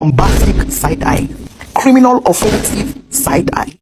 Bombastic side-eye, criminal offensive side-eye.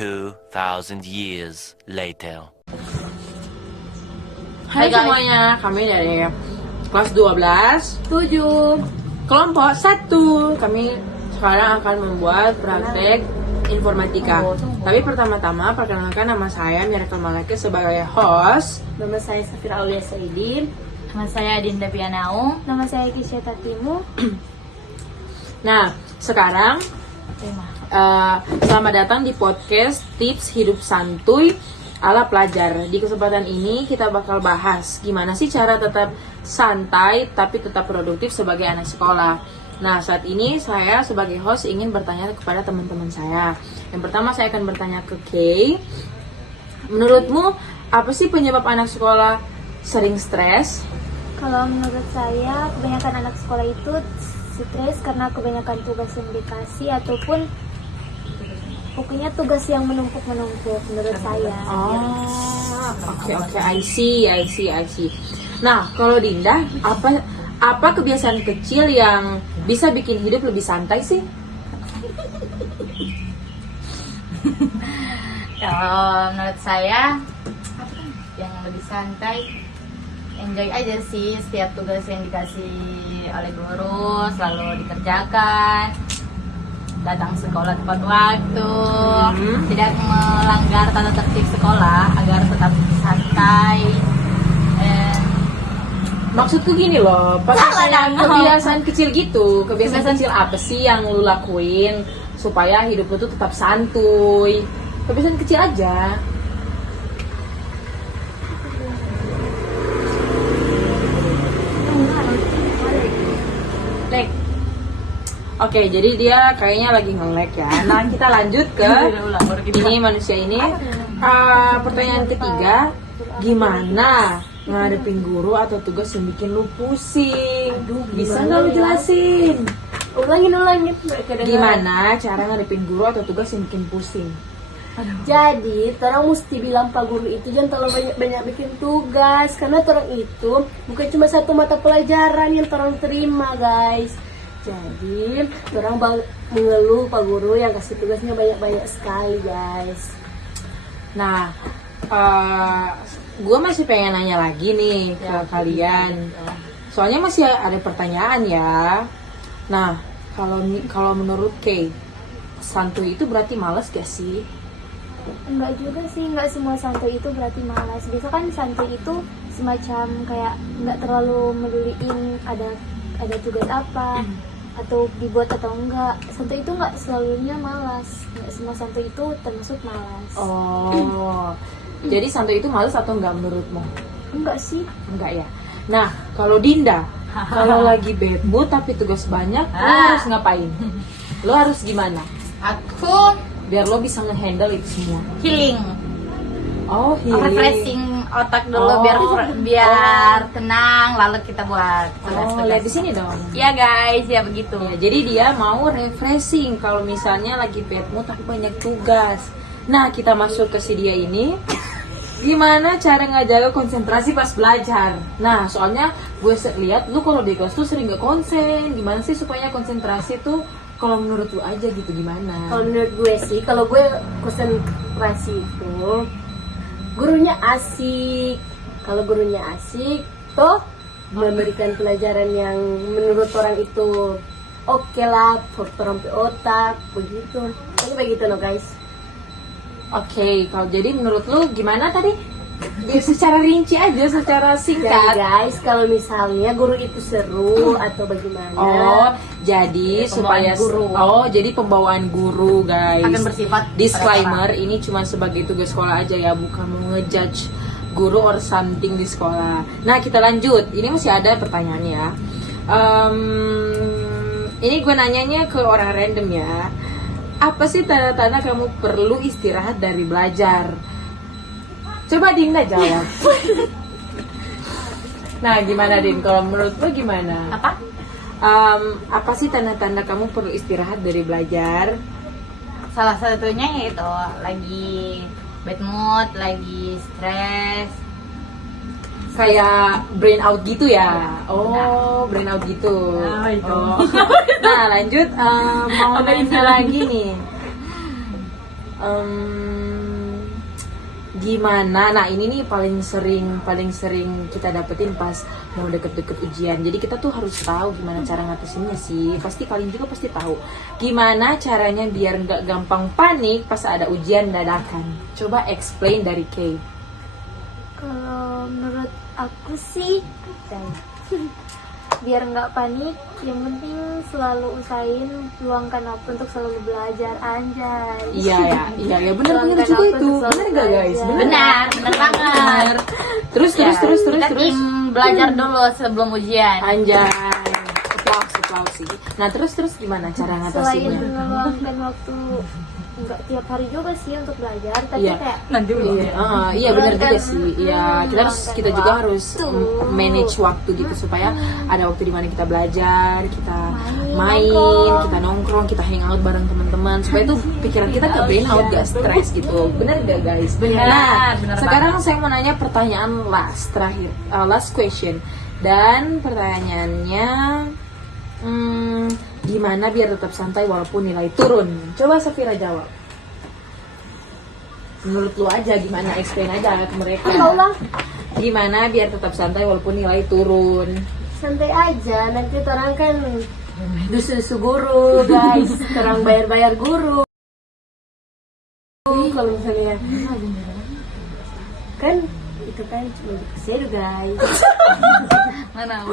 Two thousand years later. Hai semuanya, kami dari kelas 12 7 kelompok 1. Kami sekarang akan membuat praktek informatika. Tapi pertama-tama perkenalkan, nama saya Miracle Maleke sebagai host. Nama saya Safira Aulia Saidin. Nama saya Dinda Pianau. Nama saya Kisya Tatimu. Nah, sekarang selamat datang di podcast Tips Hidup Santuy ala Pelajar. Di kesempatan ini kita bakal bahas gimana sih cara tetap santai tapi tetap produktif sebagai anak sekolah. Nah, saat ini saya sebagai host ingin bertanya kepada teman-teman saya. Yang pertama saya akan bertanya ke Kay. Menurutmu apa sih penyebab anak sekolah sering stres? Kalau menurut saya, kebanyakan anak sekolah itu stres karena kebanyakan tugas yang dikasih ataupun pokoknya tugas yang menumpuk menurut saya. Oke, I see. Nah, kalau Dinda, apa kebiasaan kecil yang bisa bikin hidup lebih santai sih? Kalau menurut saya yang lebih santai, enjoy aja sih setiap tugas yang dikasih oleh guru selalu dikerjakan, datang sekolah tepat waktu, tidak melanggar tata tertib sekolah agar tetap santai. Maksudku gini loh, kebiasaan kecil gitu, kebiasaan kecil apa sih yang lu lakuin supaya hidup lu tuh tetap santuy? Kebiasaan kecil aja. Oke, jadi dia kayaknya lagi nge-lag ya. Nah, kita lanjut ke ini manusia ini. Pertanyaan ketiga, gimana ngadepin guru atau tugas yang bikin lu pusing? Bisa nggak lu jelasin? Ulangin. Gimana cara ngadepin guru atau tugas yang bikin pusing? Jadi, orang mesti bilang Pak Guru itu jangan terlalu banyak bikin tugas. Karena orang itu bukan cuma satu mata pelajaran yang orang terima, guys. Jadi, orang mengeluh Pak Guru yang kasih tugasnya banyak-banyak sekali, guys. Nah, gue masih pengen nanya lagi nih ke kalian. Soalnya masih ada pertanyaan ya. Nah, kalau menurut Kay, santuy itu berarti malas gak sih? Enggak juga sih, enggak semua santuy itu berarti malas. Biasa kan santuy itu semacam kayak enggak terlalu meduliin ada tugas apa atau dibuat atau enggak. Santuy itu enggak selalunya malas. Enggak semua santuy itu termasuk malas. Oh. Jadi santuy itu malas atau enggak menurutmu? Enggak sih. Enggak ya. Nah, kalau Dinda, kalau lagi bad mood tapi tugas banyak, lo harus ngapain? Lo harus gimana? Aku Biar lo bisa ngehandle itu semua. healing, Oh, healing. refreshing otak dulu Oh. biar tenang, lalu kita buat Oh, lihat di sini dong. Ya guys, ya begitu. Ya, jadi dia mau refreshing kalau misalnya lagi bad mood tapi banyak tugas. Nah, kita masuk ke si dia ini. Gimana cara ngejaga konsentrasi pas belajar? Nah, soalnya gue lihat lu kalau di kelas tuh sering gak konsen. Gimana sih supaya konsentrasi tuh kalau menurut lu aja gitu gimana? Kalau menurut gue sih, kalau gue konsentrasi itu gurunya asik. Kalau gurunya asik, toh memberikan pelajaran yang menurut orang itu oke lah, orang otak, begitu. Jadi begitu loh guys. Oke, kalau jadi menurut lu gimana tadi? Secara rinci aja, secara Jadi singkat. guys, kalau misalnya guru itu seru atau bagaimana? Oh, jadi supaya guru. jadi pembawaan guru, guys. Akan bersifat Disclaimer, ini cuma sebagai tugas sekolah aja ya, bukan mau ngejudge guru or something di sekolah. Nah, kita lanjut. Ini masih ada pertanyaannya ya. Ini gue nanyanya ke orang random ya. Apa sih tanda-tanda kamu perlu istirahat dari belajar? Coba Dinda jawab. Nah, gimana Din? Kalau menurut lo gimana? Apa? Apa sih tanda-tanda kamu perlu istirahat dari belajar? Salah satunya yaitu lagi bad mood, lagi stres. Kayak brain out gitu ya? Oh, brain out gitu. Nah, itu. Oh. Nah, lanjut. Mau nanya lagi nih. Gimana? Nah, ini nih paling sering kita dapetin pas mau deket-deket ujian. Jadi kita tuh harus tahu gimana cara ngatasinnya sih. Pasti kalian juga pasti tahu. Gimana caranya biar nggak gampang panik pas ada ujian dadakan? Coba explain dari Kay. Kalau menurut aku sih, biar nggak panik, yang penting selalu usahain luangkan waktu untuk selalu belajar, anjay. Iya benar Luangkan juga waktu itu. untuk selalu Benar gak guys? belajar. Benar banget. Benar. Terus. Kita tim belajar dulu sebelum ujian. Anjay. Applause sih. Nah, terus gimana cara Selain ngatasinnya? meluangkan waktu, nggak tiap hari juga sih untuk belajar, tapi Iya. kayak Nanti Iya benar juga sih. Iya, kita juga harus waktu. manage waktu gitu supaya ada waktu di mana kita belajar, kita main, nongkrong. kita nongkrong, kita hangout bareng teman-teman supaya tuh pikiran kita gak brain out, gak stres gitu. Bener gak guys? Benar, Nah, benar sekarang saya mau nanya pertanyaan terakhir, last question. Dan pertanyaannya, gimana biar tetap santai walaupun nilai turun? Coba Safira jawab. Menurut lu aja gimana, explain aja ke mereka. Allah, Gimana biar tetap santai walaupun nilai turun? Santai aja, nanti orang kan dusu guru guys, orang bayar guru. Kalau misalnya kan itu kan cuma dipesedu guys. Mana?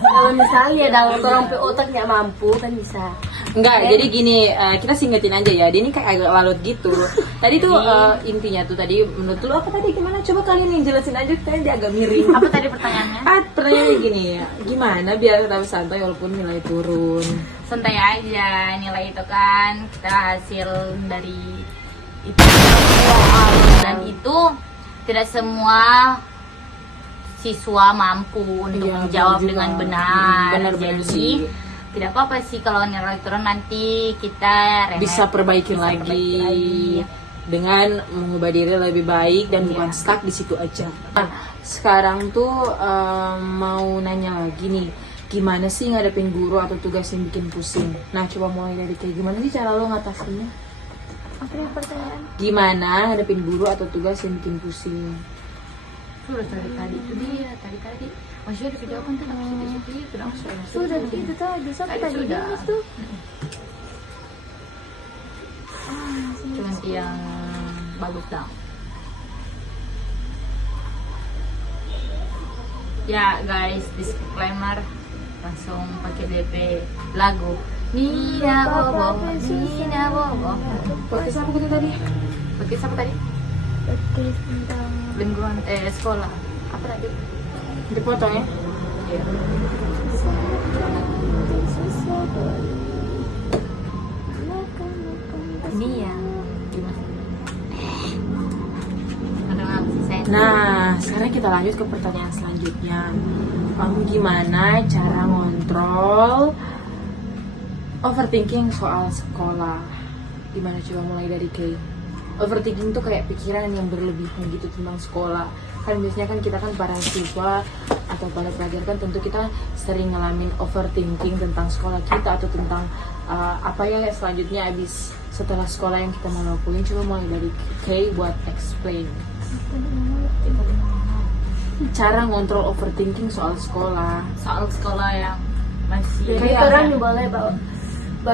Kalau misalnya dalam orang pe otak nggak mampu kan bisa. Enggak, jadi gini, kita singkatin aja ya. Dia ini kayak agak lalut gitu. Tadi tuh intinya tuh tadi menurut lu apa tadi gimana? Coba kalian yang jelasin aja, kayaknya dia agak miring. Apa tadi pertanyaannya? Pertanyaannya gini ya, gimana biar tetap santai walaupun nilai turun? Santai aja, nilai itu kan kita hasil dari itu dan itu tidak semua siswa mampu untuk Iya, menjawab benar dengan juga. benar. Benar-benar Jadi sih. tidak apa-apa sih kalau nilai turun, nanti kita Bisa perbaikin bisa lagi perbaiki lagi. dengan mengubah diri lebih baik dan bukan stuck di situ aja. Nah, sekarang tuh mau nanya lagi nih, gimana sih ngadepin guru atau tugas yang bikin pusing? Nah, coba mulai dari kayak gimana sih cara lo ngatasinnya? apa yang pertanyaan? Gimana ngadepin guru atau tugas yang bikin pusing? Sudah tadi itu dia tadi masih ada video apa tuh Sudah itu tadi, sampai tadi sudah. Mas tuh. Cuman yang bagus dong. Ya guys, disclaimer, langsung pakai DP lagu Nina Bobo. Podcast apa gitu tadi? Pakai siapa tadi? Oke, tentang Lingkungan sekolah. Apa tadi? Dipotong ya? Ini ya. Gimana? Ada nggak sih saya? Nah, sekarang kita lanjut ke pertanyaan selanjutnya. Kamu gimana cara ngontrol overthinking soal sekolah? Gimana, coba mulai dari Kay? Overthinking tuh kayak pikiran yang berlebihan gitu tentang sekolah. Kan biasanya kan kita kan para siswa atau para pelajar kan tentu kita sering ngalamin overthinking tentang sekolah kita atau tentang apa ya selanjutnya abis setelah sekolah yang kita mau lakuin. Coba mulai dari Kay buat explain cara ngontrol overthinking soal sekolah. Soal sekolah yang masih Jadi orang boleh bawa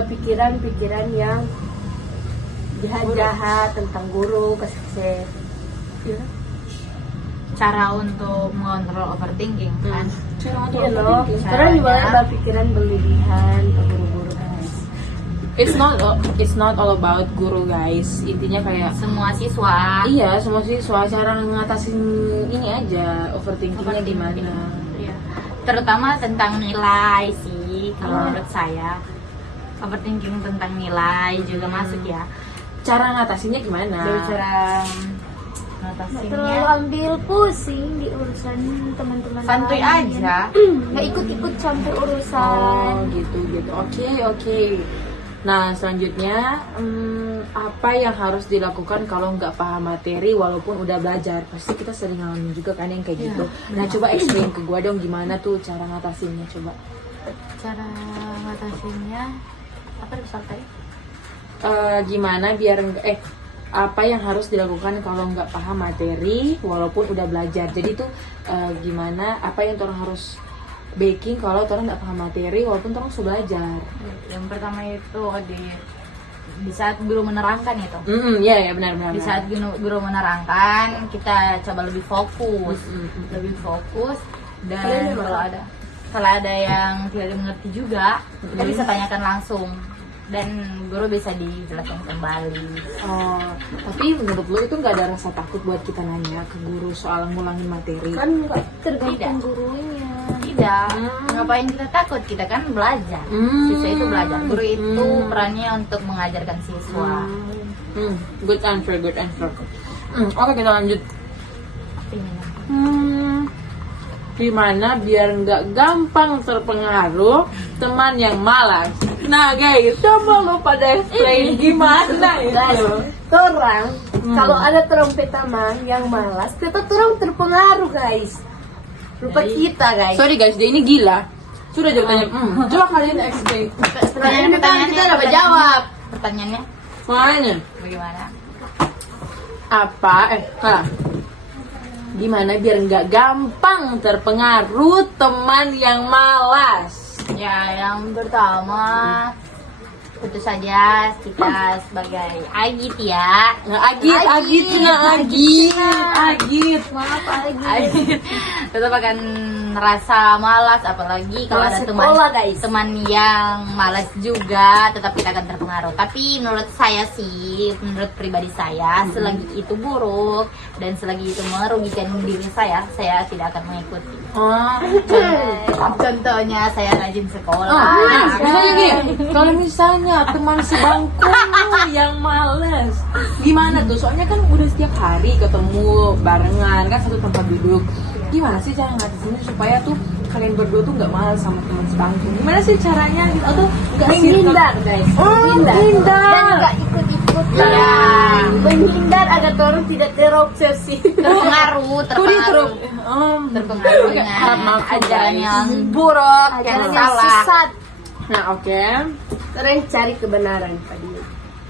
pikiran-pikiran yang jahat-jahat tentang guru, kesek. cara untuk mengontrol overthinking kan. Cara ngontrol Iya loh, overthinking. orang boleh bawa pikiran berlebihan ke guru-guru guys. It's not all about guru guys. Intinya kayak Semua siswa iya semua siswa cara ngatasin ini aja overthinkingnya gimana. Iya. Terutama tentang nilai sih kalau menurut saya. overthinking tentang nilai juga masuk ya. Cara ngatasinya gimana? Dari cara Nggak ngatasinya terlalu ambil pusing di urusan teman-teman santuy lain. aja. Nggak ikut-ikut campur Oh urusan. gitu. Oke. Nah selanjutnya apa yang harus dilakukan kalau nggak paham materi walaupun udah belajar? Pasti kita sering ngalamin juga kan yang kayak gitu. Nah coba explain ke gua dong gimana tuh cara ngatasinnya coba. Cara ngatasinya apa misal tadi? Gimana biar apa yang harus dilakukan kalau nggak paham materi walaupun udah belajar. Jadi tuh gimana apa yang orang harus baking kalau orang nggak paham materi walaupun orang sudah belajar. Yang pertama itu di saat guru menerangkan itu. Iya benar. Di saat guru menerangkan kita coba lebih fokus, dan kalau ada yang tidak dimengerti juga kita bisa tanyakan langsung dan guru bisa dijelaskan kembali. Oh, tapi menurut lo itu nggak ada rasa takut buat kita nanya ke guru soal ngulangin materi? Kan nggak Tergantung gurunya. Tidak, ngapain kita takut? Kita kan belajar. Siswa itu belajar. Guru itu perannya untuk mengajarkan siswa. Good answer. Oke kita lanjut. Gimana biar nggak gampang terpengaruh teman yang malas? Nah guys, coba lo pada explain gimana guys, itu. orang kalau ada trompet teman yang malas, tetap orang terpengaruh guys. Lupa kita guys. Sorry guys, dia ini gila. Sudah jawabannya. Coba kalian explain. Pertanyaannya kita dapat jawab. Pertanyaannya Makanya bagaimana? Gimana biar nggak gampang terpengaruh teman yang malas? Ya, yang pertama tentu saja kita sebagai Agit ya. Agit. Maaf Agit. Tetap akan merasa malas, apalagi kalau ada teman yang malas juga, tetap kita akan terpengaruh. Tapi menurut saya sih, menurut pribadi saya, selagi itu buruk dan selagi itu merugikan diri saya tidak akan mengikuti. Contohnya saya rajin sekolah. Misalnya gini, kalau misalnya teman sebangku yang males, gimana tuh? Soalnya kan udah setiap hari ketemu barengan kan satu tempat duduk. Gimana sih cara ngatasinnya supaya tuh kalian berdua tuh nggak malas sama teman sebangku? Gimana sih caranya gitu? Atau nggak Menghindar guys. menghindar. Dan nggak ikut-ikut. Ya. Menghindar agar orang tidak terobsesi. Terpengaruh dengan ajaran yang buruk, yang Ajaran yang salah. sesat. Nah oke. Orang cari kebenaran tadi.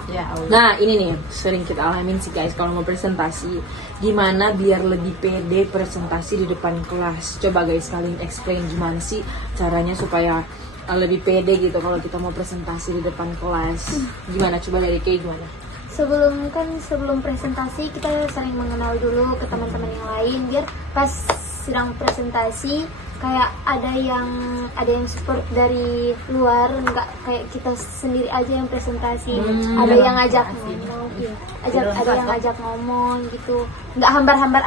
Ya Allah. Nah ini nih sering kita alamin sih guys kalau mau presentasi. Gimana biar lebih pede presentasi di depan kelas? Coba guys kalian explain gimana sih caranya supaya lebih pede gitu kalau kita mau presentasi di depan kelas. Gimana? Coba dari Kay gimana? Sebelum presentasi kita sering mengenal dulu ke teman-teman yang lain biar pas sedang presentasi kayak ada yang support dari luar, nggak kayak kita sendiri aja yang presentasi. Ada yang ngajak ngomong, ada yang ngajak ngomong gitu, nggak hambar-hambar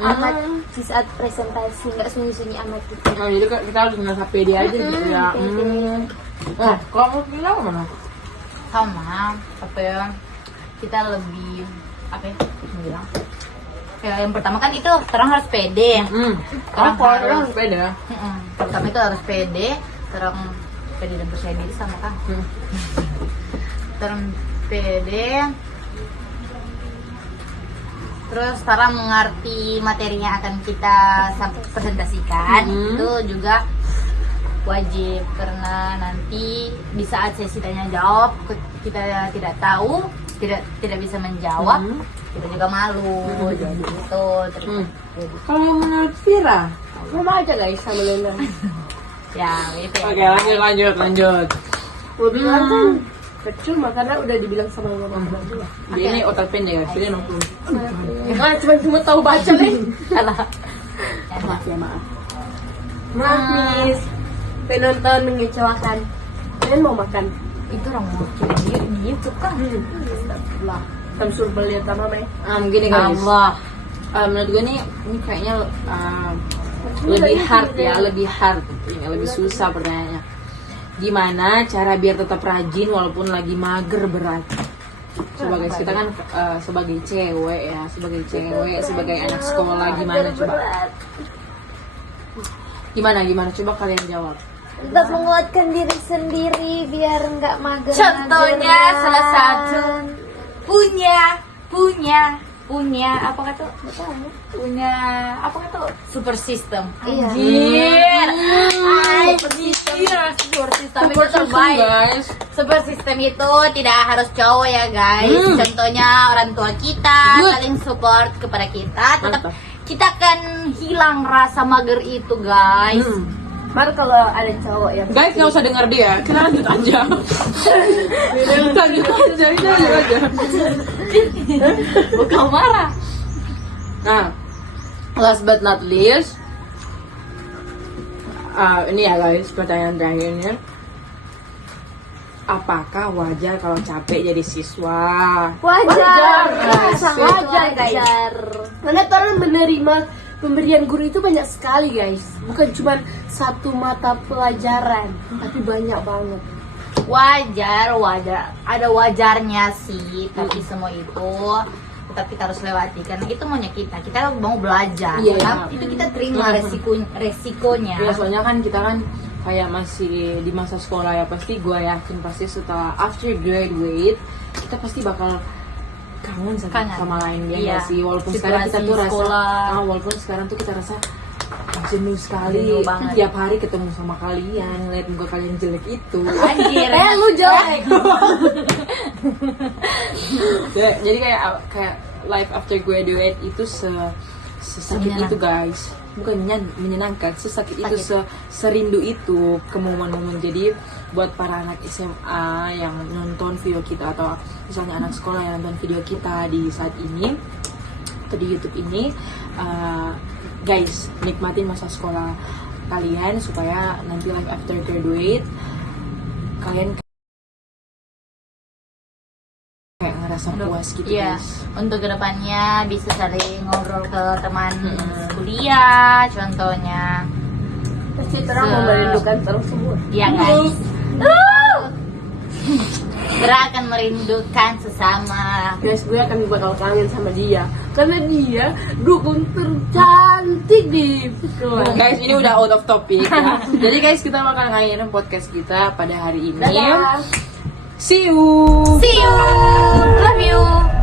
amat di saat presentasi, nggak sunyi-sunyi amat gitu. Oh jadi kita harus merasa pede aja gitu ya. Nah kalau menurut Mila gimana? Sama apa ya, kita lebih apa ya bilang ya, yang pertama kan itu orang harus pede. Orang harus pede. Pertama itu harus pede, orang pede dan percaya diri sama kan. Orang pede, terus cara mengerti materi yang akan kita presentasikan itu juga wajib, karena nanti di saat sesi tanya jawab kita tidak tahu, tidak bisa menjawab, kita juga malu. Jadi itu Kalau menurut Vira, Sama aja guys sama Lena. ya itu ya. oke lanjut. Lebih kan percuma karena udah dibilang sama mama juga. Dia ini otak pendek guys, dia 60. Cuma tahu baca nih. Alah. Maaf ya maaf. Maaf Miss, penonton mengecewakan. Kalian mau makan? Itu orang mau gitu kan. Astagfirullah. Tamsul beliau sama Mama. Gini guys. Allah. Menurut gue nih ini kayaknya lebih hard ya, lebih susah pertanyaannya. gimana cara biar tetap rajin walaupun lagi mager berat. Sebagai kita kan sebagai cewek ya, sebagai anak sekolah gimana coba? Gimana coba kalian jawab. Tetap menguatkan diri sendiri biar nggak mager. Contohnya salah satu punya apa kata? Punya apa kata? Super system. Iya. Super system itu terbaik. Guys. Super system itu tidak harus cowok ya guys. Contohnya orang tua kita saling support kepada kita. Tetap Mantap. kita akan hilang rasa mager itu guys. Baru kalau ada cowok yang Guys, nggak usah dengar dia, kita lanjut aja. Lanjut aja. Bukan marah. Nah, last but not least, ini ya guys, pertanyaan terakhirnya. Apakah wajar kalau capek jadi siswa? Wajar. Sangat wajar, guys. Wajar. Karena orang menerima pemberian guru itu banyak sekali guys, bukan cuma satu mata pelajaran, tapi banyak banget. Wajar, ada wajarnya sih, tapi semua itu tetap kita harus lewati karena itu maunya kita mau belajar. Iya, Tetap iya. itu kita terima resikonya. Ya soalnya kan kita kan kayak masih di masa sekolah ya, pasti gue yakin pasti setelah after graduate kita pasti bakal kangen sama lain ya Iya. nggak sih, walaupun sekarang kita Situasi tuh rasa sekolah. walaupun sekarang tuh kita rasa jenuh sekali Jenuh banget. tiap hari ketemu sama kalian, lihat muka kalian jelek itu. Anjir. Lu jelek. Jadi kayak life after graduate itu sesakit itu guys, bukan menyenangkan, sesakit itu, serindu itu ke momen-momen. Jadi buat para anak SMA yang nonton video kita atau misalnya anak sekolah yang nonton video kita di saat ini atau di YouTube ini, guys, nikmatin masa sekolah kalian supaya nanti life after graduate kalian kayak ngerasa puas gitu Iya, guys. untuk kedepannya bisa saling ngobrol ke teman kuliah, contohnya. Pasti orang mau merindukan terus semua. Iya guys. Kita akan merindukan sesama. Guys, gue akan bakal kangen sama dia karena dia dukun tercantik di sekolah. Guys, ini udah out of topic ya. Jadi guys, kita bakal ngakhirin podcast kita pada hari ini. Dadah. See you. See you. Love you.